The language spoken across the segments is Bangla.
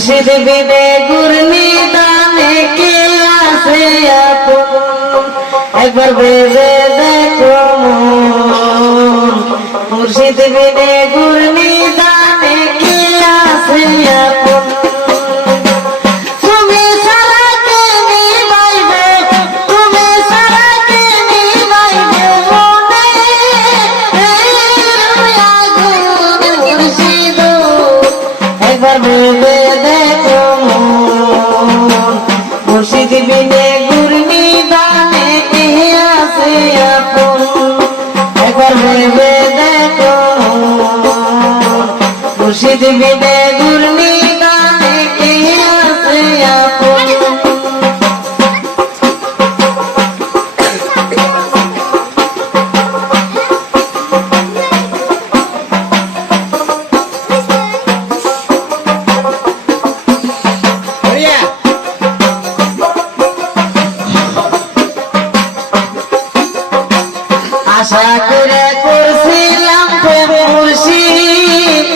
মুর্শিদ বিনে গুরনি দানে কে আছে আপন একবার ভেবে দেখো মন মুর্শিদ বিনে গুরনি দানে কে আছে আপন মুর্শিদ বিনে গুরনি দানে কে আছে আপন একবার ভেবে দেখো মুর্শিদ বিনে গুরনি দানে কে আছে আপন আশা করে করছিলাম প্রেম মুর্শিদের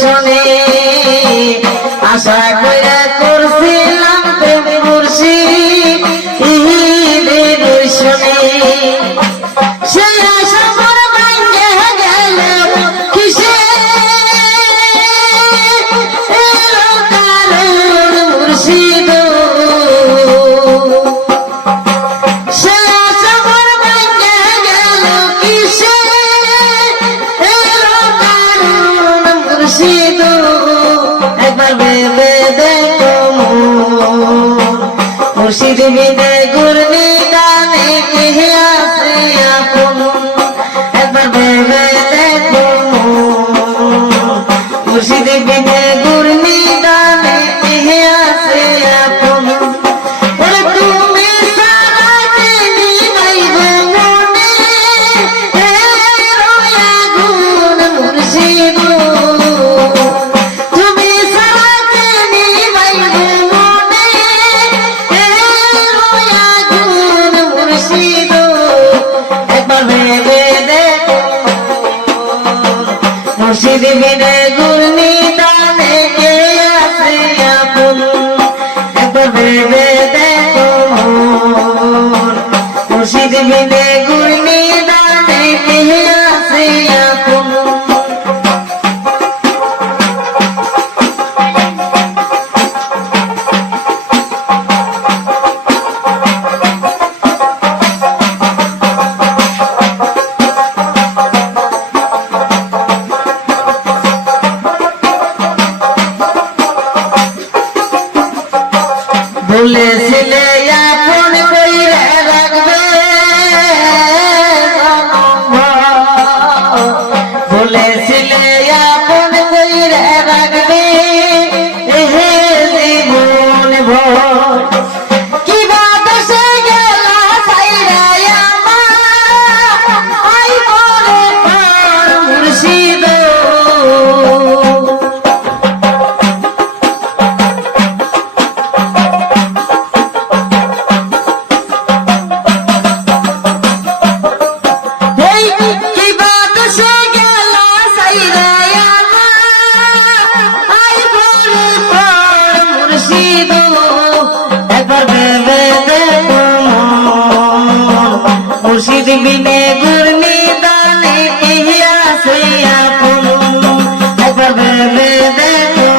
শোনে আশা করে করছিলাম প্রেম মুর্শিদের শোনে সে আশা মোর ভাঙে গেল কিসে এলো কারণ মুর্শিদ একবার ভেবে দেখো মুর্শিদ বিনে গুরনি দানে কে আছে আপন একবার ভেবে দেখো মুর্শিদ বিনে গুরনি দানে কে আছে আপন তুমি সারা দিন গাইবে মনে আগুন মুর্শিদ মুর্শিদ বিনে গুরনি দানে কে আছে আপন একবার ভেবে দেখো মুর্শিদ বিনে গুরনি দানে কে আছে আপন বলেছিলে আপন কইরা রাখবে বলেছিলে আপন কইরা রাখবে হে জীবন ভর কি বাতাসে গেলা ছাইরা আমার আই করে পার মুর্শিদ মুর্শিদ বিনে গুরনি দানে কে আছে আপন একবার ভেবে দেখো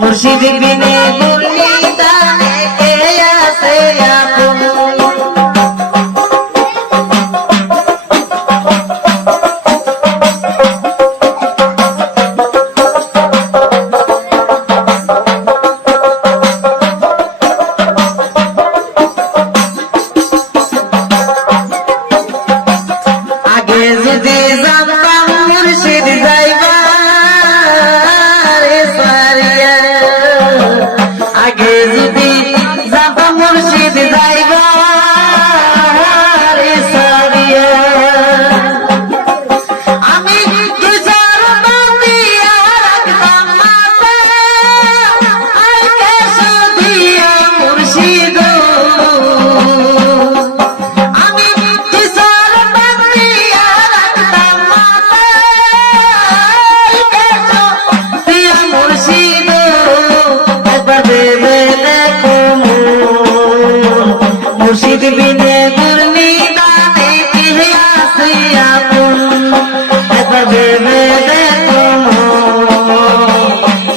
মুর্শিদ বিনে গুরনি দানে কে আছে আপন যদি জানতাম মুর্শিদ যাইবা রে সারিয়া মুর্শিদ বিনে গুরনি দানে কে আছে আপন একবার ভেবে দেখো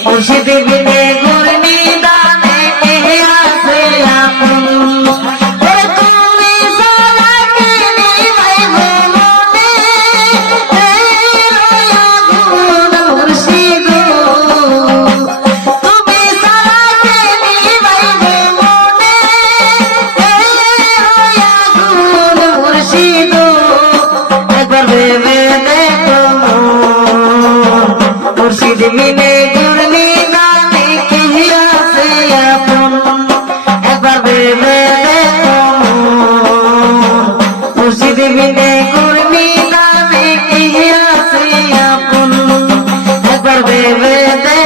মুর্শিদ বিনে গুরনি দানে কে আছে আপন তুমি সারা কে নিবাই মনে মুর্শিদ তুমি সারা কে নিবাই মনে মুর্শিদ একবার ভেবে দেখো মুর্শিদ বিনে গুরনি দানে কে আছে আপন একবার ভেবে দেখো মুর্শিদ বিনে গুরনি দানে কে আছে আপন একবার ভেবে দেখো